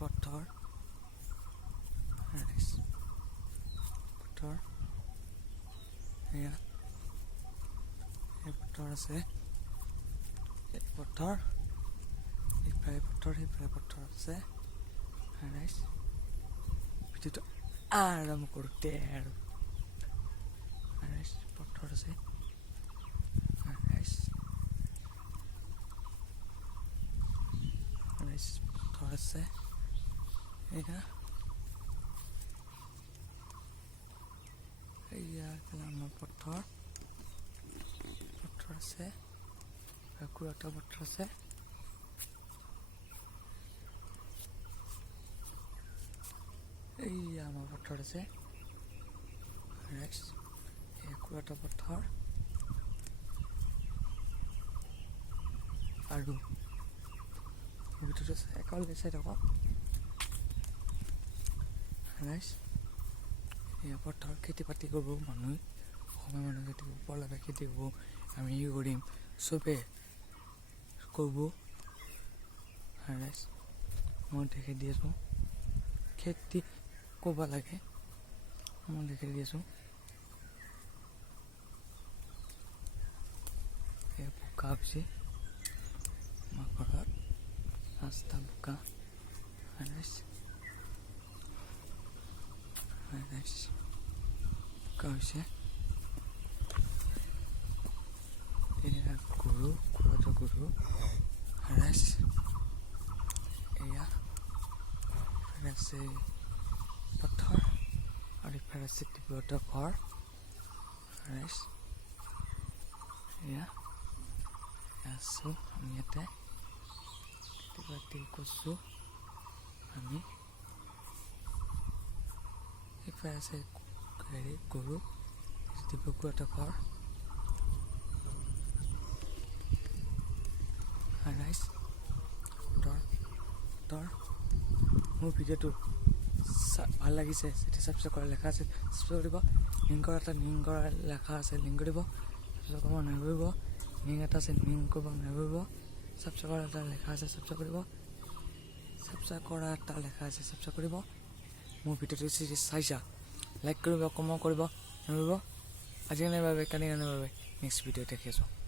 পথৰ পথৰ এয়া পথৰ আছে পথৰ ইফালে পথৰ সিফালে পথৰ আছে ভিডিঅ'টো আৰম্ভ কৰোঁতে আৰু পথৰ আছে পথৰ আছে এয়া আমাৰ পথৰ আছে কুৰাটা পথৰ আছে এয়া আমাৰ পথৰ আছে কুৰাটা পথৰ আৰু ভিতৰত চাইকেল চাই থাকক এয়া পথৰ খেতি বাতি কৰিব মানুহে অসমীয়া মানুহ খেতি কৰিব পলাবে খেতি কৰিব আমি কৰিম চবে কৰিব মই দেখি দি আছোঁ খেতি ক'ব লাগে মই দেখি দি আছোঁ বোকা হৈছে আমাৰ ঘৰত ৰাস্তা বোকা বোকা হৈছে গৰু কুৰাটো গৰু এয়া আছে পথৰ আৰু ইফালে আছে টিবুত ঘৰ এয়া আছোঁ আমি ইয়াতে খেতি বাতি কৰিছোঁ আমি ইফালে আছে গৰু ডিব্ৰুগড় ঘৰ মোৰ ভিডিঅ'টো ভাল লাগিছে যেতিয়া ছাবস্ক্ৰাইব কৰা লেখা আছে ছাবস্ক্ৰাইব কৰিব লিংক কৰা লেখা আছে লিংক কৰিব ছাবস্ক্ৰাইব কৰিব নাভাবিব লিংক এটা আছে লিংক কৰিব নাভাবিব ছাবস্ক্ৰাইব কৰা এটা লেখা আছে ছাবস্ক্ৰাইব কৰিব ছাবস্ক্ৰাইব কৰা এটা লেখা আছে ছাবস্ক্ৰাইব কৰিব মোৰ ভিডিঅ'টো চাইছা লাইক কৰিব কমেণ্ট কৰিব নাভাবিব আজিকালি বাবে কালি বাবে নেক্সট ভিডিঅ' দেখি আছোঁ